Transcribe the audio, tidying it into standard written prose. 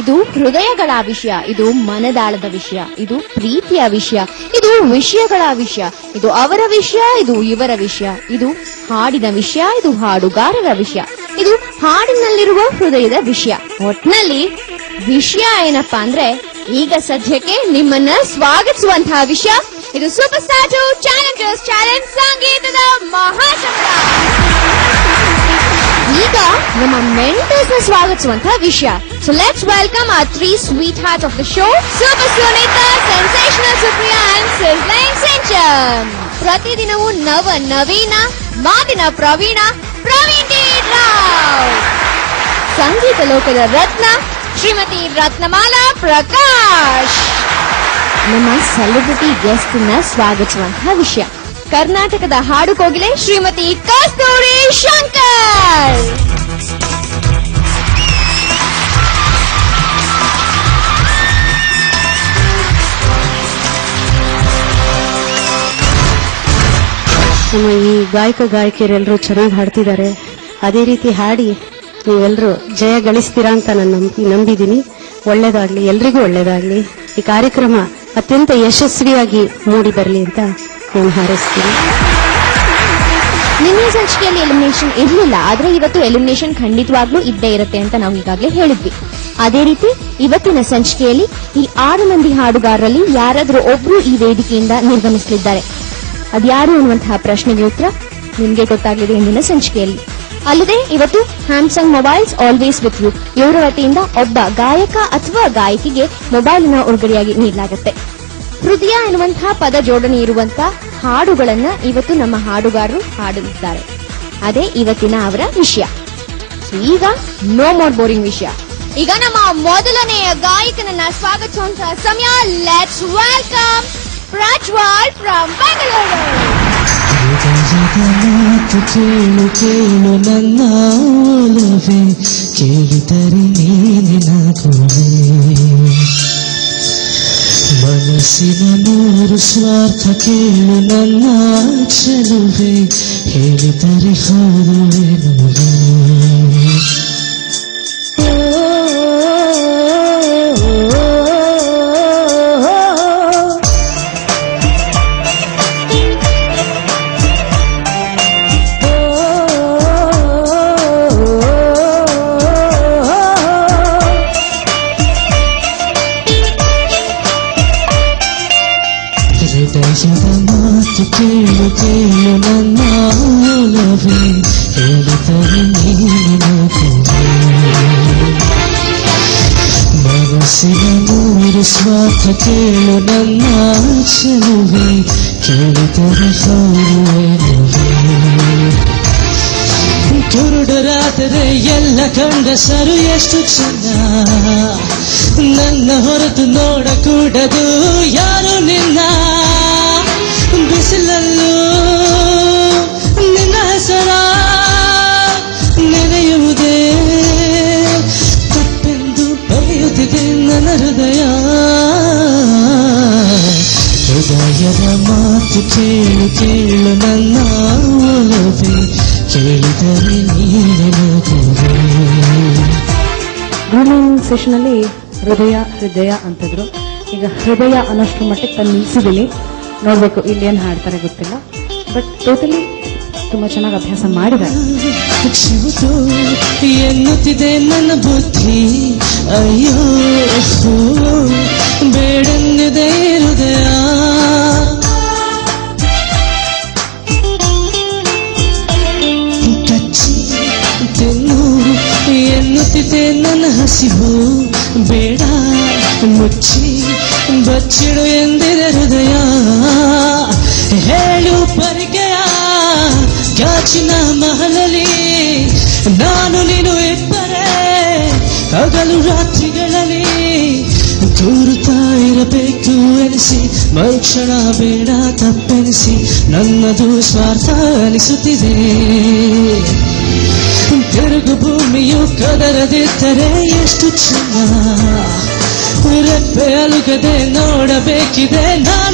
ಇದು ಹೃದಯಗಳ ವಿಷಯ, ಇದು ಮನದಾಳದ ವಿಷಯ, ಇದು ಪ್ರೀತಿಯ ವಿಷಯ, ಇದು ವಿಷಯಗಳ ವಿಷಯ, ಇದು ಅವರ ವಿಷಯ, ಇದು ಇವರ ವಿಷಯ, ಇದು ಹಾಡಿನ ವಿಷಯ, ಇದು ಹಾಡುಗಾರರ ವಿಷಯ, ಇದು ಹಾಡಿನಲ್ಲಿರುವ ಹೃದಯದ ವಿಷಯ. ಒಟ್ನಲ್ಲಿ ವಿಷಯ ಏನಪ್ಪಾ ಅಂದ್ರೆ ಈಗ ಸದ್ಯಕ್ಕೆ ನಿಮ್ಮನ್ನ ಸ್ವಾಗತಿಸುವಂತಹ ವಿಷಯ ಇದು ಸೂಪರ್ ಸ್ಟಾರ್ 2 ಚಾಲೆಂಜರ್ಸ್ ಚಾಲೆಂಜ್ ಸಂಗೀತದ ಮಹಾಸಮರ. ಈಗ ನಮ್ಮ ಮೆಂಟರ್ಸ್ ನ ಸ್ವಾಗತಿಸುವಂತಹ ವಿಷಯ. So let's welcome our 3 sweethearts of the show, super Sunita, sensational Supriya and ಸಿಜ್ಲಿಂಗ್ Shinchan. ಪ್ರತಿದಿನವೂ ನವೀನ ಮಾತಿನ ಪ್ರವೀಣ ಪ್ರವೀಣ್ ರಾವ್, ಸಂಗೀತ ಲೋಕದ ರತ್ನ ಶ್ರೀಮತಿ ರತ್ನಮಾಲಾ ಪ್ರಕಾಶ್. ನಮ್ಮ ಸೆಲೆಬ್ರಿಟಿ ಗೆಸ್ಟ್ ನ ಸ್ವಾಗತಿಸುವಂತಹ ವಿಷಯ ಕರ್ನಾಟಕದ ಹಾಡು ಕೋಗಿಲೆ ಶ್ರೀಮತಿ ಕಸ್ತೂರಿ ಶಂಕರ್. ನಮ್ಮ ಈ ಗಾಯಕ ಗಾಯಕಿಯರೆಲ್ಲರೂ ಚೆನ್ನಾಗಿ ಹಾಡ್ತಿದ್ದಾರೆ. ಅದೇ ರೀತಿ ಹಾಡಿ ನೀವೆಲ್ಲರೂ ಜಯ ಗಳಿಸ್ತೀರಾ ಅಂತ ನಾನು ನಂಬಿದ್ದೀನಿ. ಒಳ್ಳೇದಾಗ್ಲಿ, ಎಲ್ರಿಗೂ ಒಳ್ಳೇದಾಗ್ಲಿ. ಈ ಕಾರ್ಯಕ್ರಮ ಅತ್ಯಂತ ಯಶಸ್ವಿಯಾಗಿ ಮೂಡಿ ಬರಲಿ ಅಂತ ನಾನು ಹಾರೈಸ್ತೀನಿ. ನಿನ್ನೆ ಸಂಚಿಕೆಯಲ್ಲಿ ಎಲಿಮಿನೇಷನ್ ಇರಲಿಲ್ಲ, ಆದ್ರೆ ಇವತ್ತು ಎಲಿಮಿನೇಷನ್ ಖಂಡಿತವಾಗ್ಲೂ ಇದ್ದೇ ಇರುತ್ತೆ ಅಂತ ನಾವು ಈಗಾಗಲೇ ಹೇಳಿದ್ವಿ. ಅದೇ ರೀತಿ ಇವತ್ತಿನ ಸಂಚಿಕೆಯಲ್ಲಿ ಈ 6 ಮಂದಿ ಹಾಡುಗಾರರಲ್ಲಿ ಯಾರಾದರೂ ಒಬ್ರು ಈ ವೇದಿಕೆಯಿಂದ ನಿರ್ಗಮಿಸಲಿದ್ದಾರೆ. ಅದ್ಯಾರು ಅನ್ನುವಂತಹ ಪ್ರಶ್ನೆಗೆ ಉತ್ತರ ನಿಮ್ಗೆ ಗೊತ್ತಾಗಲಿದೆ ಇಂದಿನ ಸಂಚಿಕೆಯಲ್ಲಿ. ಅಲ್ಲದೆ ಇವತ್ತು Samsung mobiles always with you ಇವರ ವತಿಯಿಂದ ಒಬ್ಬ ಗಾಯಕ ಅಥವಾ ಗಾಯಕಿಗೆ ಮೊಬೈಲಿನ ಉಡುಗೊರೆಯಾಗಿ ನೀಡಲಾಗುತ್ತೆ. ಹೃದಯ ಎನ್ನುವಂತಹ ಪದ ಜೋಡಣೆ ಇರುವಂತಹ ಹಾಡುಗಳನ್ನ ಇವತ್ತು ನಮ್ಮ ಹಾಡುಗಾರರು ಹಾಡಲಿದ್ದಾರೆ. ಅದೇ ಇವತ್ತಿನ ಅವರ ವಿಷಯ. ಈಗ ನೋ ಮೋರ್ ಬೋರಿಂಗ್ ವಿಷಯ. ಈಗ ನಮ್ಮ ಮೊದಲನೆಯ ಗಾಯಕನನ್ನ ಸ್ವಾಗತಿಸುವಂತಹ ಸಮಯ. Let's welcome Prajwal from Bengaluru. ಕೇಳು ಕೇಳು ನನ್ನ ಓಲವೇ, ಕೇಳಿದರೆ ನೀನಿನ ಕೊಲೆ. ಮನಸ್ಸಿನ ನೂರು ಸ್ವಾರ್ಥ ಕೇಳು ನನ್ನ ಚೆಲುವೆ, ಹೇಳಿದರೆ ಹೋದುವೆನುವೆ. ಮಾತು ಕೇಳು ಕೇಳು ನನ್ನ ಓಲವೇ, ಹೇಳಿದರೆ ನೀನಿನ ಕೊಲೆ. ಮನಸ್ಸಿನ ನೂರು ಸ್ವಾರ್ಥ ಕೇಳು ನನ್ನ ಚೆಲುವೆ, ಕೇಳಿದರೆ ಹೋರುವೆನುವೆ. ಕುರುಡರಾದರೆ ಎಲ್ಲ ಗಂಡಸರು ಎಷ್ಟು ಚೆನ್ನ, ನನ್ನ ಹೊರತು ನೋಡಕೂಡದು ಯಾರು ನಿನ್ನ. ಬಿಸಿಲಲ್ಲೂ ನಿನ್ನ ಹೆಸರ ನೆನೆಯುವುದೇ ತಪ್ಪೆಂದು ಬರೆಯುತ್ತಿದೆ ನನ್ನ ಹೃದಯ. ಹೃದಯದ ಮಾತು ಕೇಳು ಕೇಳು ನನ್ನ ಒಲವೇ, ಕೇಳಿದರೆ ನೀನು ಕೊಲೆ. ಗ್ರೂಮಿಂಗ್ ಸೆಷನ್ ಅಲ್ಲಿ ಹೃದಯ ಅಂತಿದ್ರು. ಈಗ ಹೃದಯ ಅನ್ನೋಷ್ಟು ಮಟ್ಟಿಗೆ ತಂದು ನಿಲ್ಸಿದ್ದೀನಿ. ನೋಡ್ಬೇಕು ಇಲ್ಲಿ ಏನ್ ಹಾಡ್ತಾರೆ ಗೊತ್ತಿಲ್ಲ, ಬಟ್ ಟೋಟಲಿ ತುಂಬಾ ಚೆನ್ನಾಗಿ ಅಭ್ಯಾಸ ಮಾಡಿದ್ದಾರೆ. ಎನ್ನುತ್ತಿದೆ ನನ್ನ ಬುದ್ಧಿ, ಅಯ್ಯೋ ಬೇಡನ್ನಿದೆ ಹೃದಯ. ಕಚ್ಚಿ ತಿನ್ನು ಎನ್ನುತ್ತಿದೆ ನನ್ನ ಹಸಿವು, ಬೇಡ ಮುಚ್ಚಿ ಬಚ್ಚಿಡು ಎಂದಿದೆ ಹೃದಯ. ಹೇಳು ಪರಿಗೆಯ ಗಾಚಿನ ಮಹಲಲ್ಲಿ ನಾನು ನೀನು ಇಬ್ಬರೇ ಹಗಲು ರಾತ್ರಿಗಳಲ್ಲಿ ದೂರುತ್ತಾ ಇರಬೇಕು ಎನಿಸಿ ಮರುಕ್ಷಣ ಬೇಡ ತಪ್ಪೆನಿಸಿ ನನ್ನದು ಸ್ವಾರ್ಥ ಅನಿಸುತ್ತಿದೆ. ತಿರುಗು ಭೂಮಿಯು ಕದರದಿದ್ದರೆ ಎಷ್ಟು ಚೆನ್ನ, ರೆಪ್ಪೆ ಅಲುಗದೆ ನೋಡಬೇಕಿದೆ ನಾನು